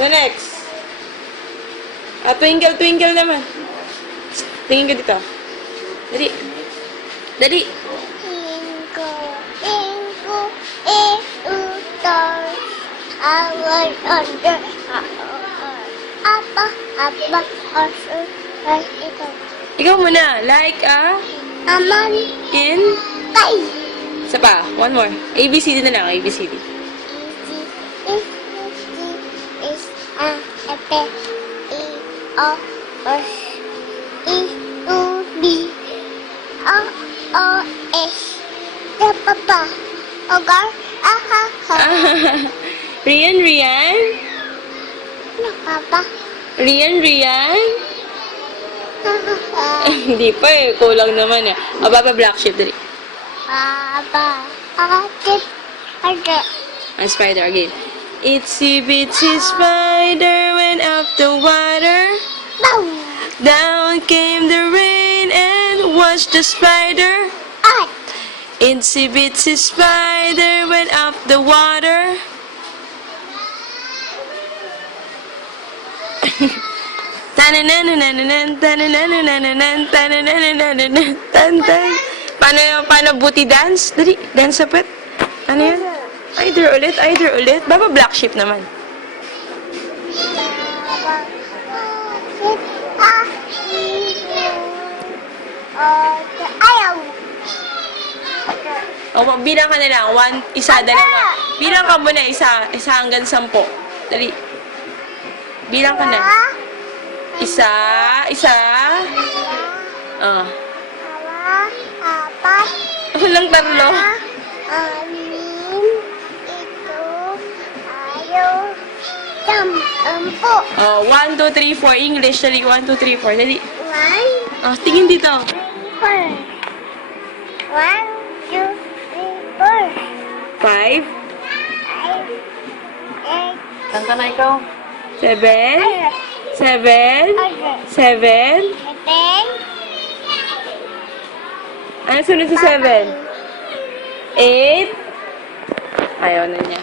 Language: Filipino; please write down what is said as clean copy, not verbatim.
Ano next? Twinkle, twinkle naman. Tingin ka dito. Dali. Dali. Twinkle, twinkle, little star, I was under ito. Ikaw muna. Like a Aman, in. kay. Isa pa. One more. ABCD na lang. ABCD. Is a epe, e, o, s, e, u, b, o, s, the papa, ogar, aha, ha. Rian, Rian. Ano papa? Rian, Rian. Ha, ha, ha. Hindi pa eh. Kulang naman eh. Baba, black sheep. Dali. Papa, atip, atip. Spider again. Itsy bitsy spider went up the water. Bow, Down came the rain and washed the spider. at, Itsy bitsy spider went up the water. Tanananananan, tanananananan, tanananananan, tan-tan. Paano booty dance? Dali, dance sapet. Ano yan? Either ulit, either ulit. Baba black sheep naman. papa, atip, ah, ayaw. O, bilang ka na lang. Isa, dalawa. Bilang ka muna. Isa hanggang 10. Dali. Bilang ka na. Isa. Ah. Dalawa, apat, Walang tarlo. anim, ito, ayaw, 10. Oh, 1, 2, 3, 4. English. Dali. 1, 2, 3, 4. Dali. 1, Oh, tingin dito. 4. 1, 2, 3, 4. 5, 5, 8, Kanta na ikaw. 7, 7, 7. 7, Ano sunod sa 7? 8. Ayaw na niya.